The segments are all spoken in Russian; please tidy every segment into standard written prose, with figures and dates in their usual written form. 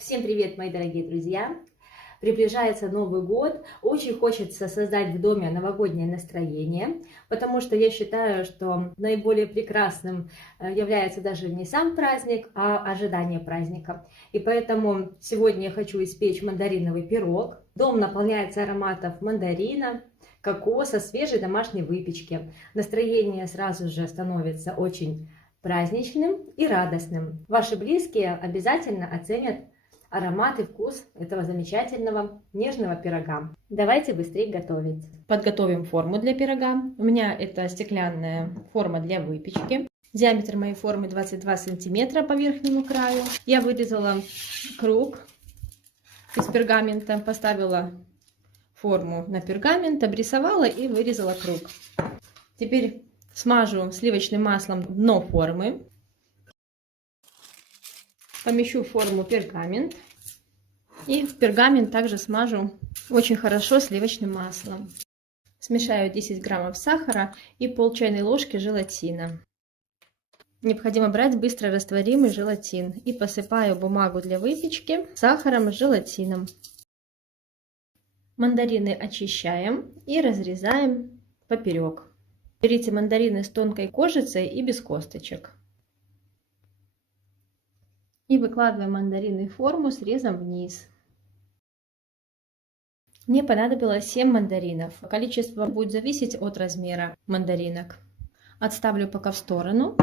Всем привет, мои дорогие друзья! Приближается Новый год, очень хочется создать в доме новогоднее настроение, потому что я считаю, что наиболее прекрасным является даже не сам праздник, а ожидание праздника. И поэтому сегодня я хочу испечь мандариновый пирог. Дом наполняется ароматов мандарина, кокоса, свежей домашней выпечки. Настроение сразу же становится очень праздничным и радостным. Ваши близкие обязательно оценят аромат и вкус этого замечательного нежного пирога. Давайте быстрее готовить. Подготовим форму для пирога. У меня это стеклянная форма для выпечки. Диаметр моей формы 22 сантиметра по верхнему краю. Я вырезала круг из пергамента, поставила форму на пергамент, обрисовала и вырезала круг. Теперь смажу сливочным маслом дно формы. Помещу в форму пергамент и в пергамент также смажу очень хорошо сливочным маслом. Смешаю 10 граммов сахара и пол чайной ложки желатина. Необходимо брать быстро растворимый желатин и посыпаю бумагу для выпечки сахаром с желатином. Мандарины очищаем и разрезаем поперек. Берите мандарины с тонкой кожицей и без косточек. И выкладываем мандарины в форму срезом вниз. Мне понадобилось 7 мандаринов. Количество будет зависеть от размера мандаринок. Отставлю пока в сторону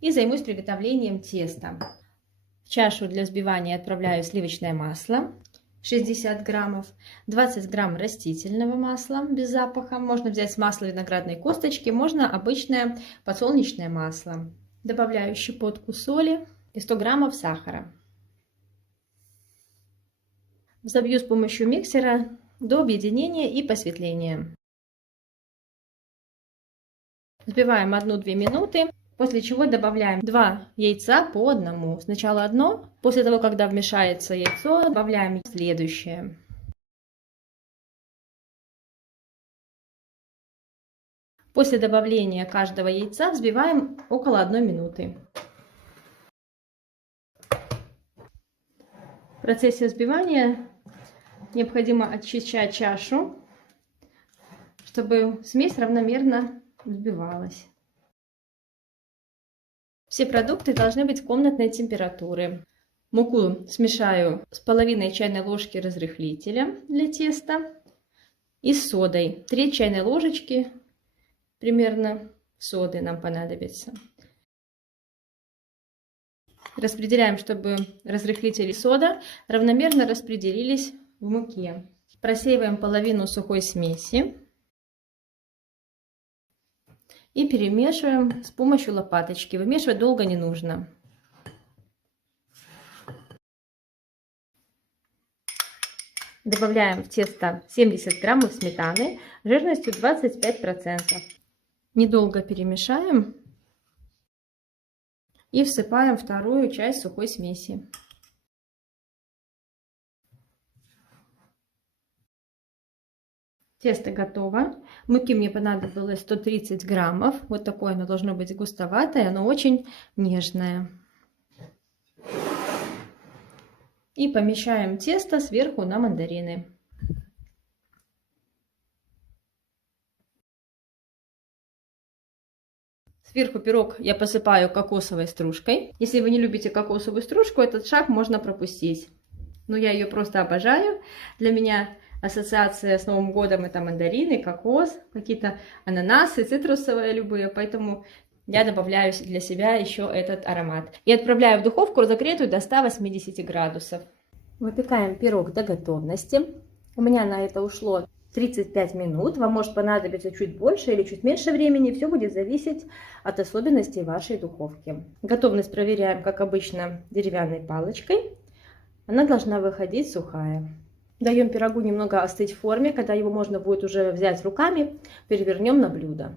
и займусь приготовлением теста. В чашу для взбивания отправляю сливочное масло 60 граммов, 20 грамм растительного масла без запаха. Можно взять масло виноградной косточки, можно обычное подсолнечное масло. Добавляю щепотку соли и 100 граммов сахара. Взобью с помощью миксера до объединения и посветления. Взбиваем 1-2 минуты, после чего добавляем 2 яйца по одному. Сначала одно, после того, когда вмешается яйцо, добавляем следующее. После добавления каждого яйца взбиваем около 1 минуты. В процессе взбивания необходимо очищать чашу, чтобы смесь равномерно взбивалась. Все продукты должны быть комнатной температуры. Муку смешаю с половиной чайной ложки разрыхлителя для теста и с содой. 3 чайной ложечки примерно соды нам понадобится. Распределяем, чтобы разрыхлитель и сода равномерно распределились в муке. Просеиваем половину сухой смеси и перемешиваем с помощью лопаточки. Вымешивать долго не нужно. Добавляем в тесто 70 граммов сметаны жирностью 25%. Недолго перемешаем. И всыпаем вторую часть сухой смеси. Тесто готово. Муки мне понадобилось 130 граммов. Вот такое оно должно быть густоватое, но очень нежное. И помещаем тесто сверху на мандарины. Сверху пирог я посыпаю кокосовой стружкой. Если вы не любите кокосовую стружку, этот шаг можно пропустить. Но я ее просто обожаю. Для меня ассоциация с Новым годом — это мандарины, кокос, какие-то ананасы, цитрусовые любые. Поэтому я добавляю для себя еще этот аромат. И отправляю в духовку разогретую до 180 градусов. Выпекаем пирог до готовности. У меня на это ушло 35 минут. Вам может понадобиться чуть больше или чуть меньше времени. Все будет зависеть от особенностей вашей духовки. Готовность проверяем, как обычно, деревянной палочкой. Она должна выходить сухая. Даем пирогу немного остыть в форме. Когда его можно будет уже взять руками, перевернем на блюдо.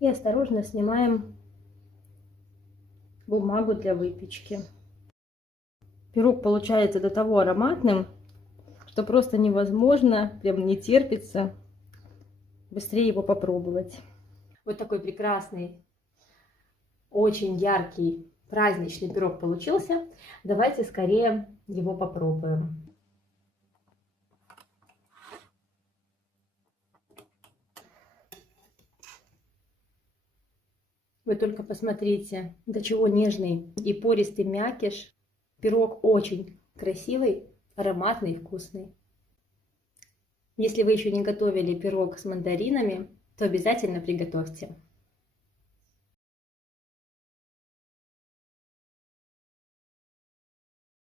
И осторожно снимаем бумагу для выпечки. Пирог получается до того ароматным, что просто невозможно, прям не терпится быстрее его попробовать. Вот такой прекрасный, очень яркий, праздничный пирог получился. Давайте скорее его попробуем. Вы только посмотрите, до чего нежный и пористый мякиш. Пирог очень красивый, ароматный и вкусный. Если вы еще не готовили пирог с мандаринами, то обязательно приготовьте.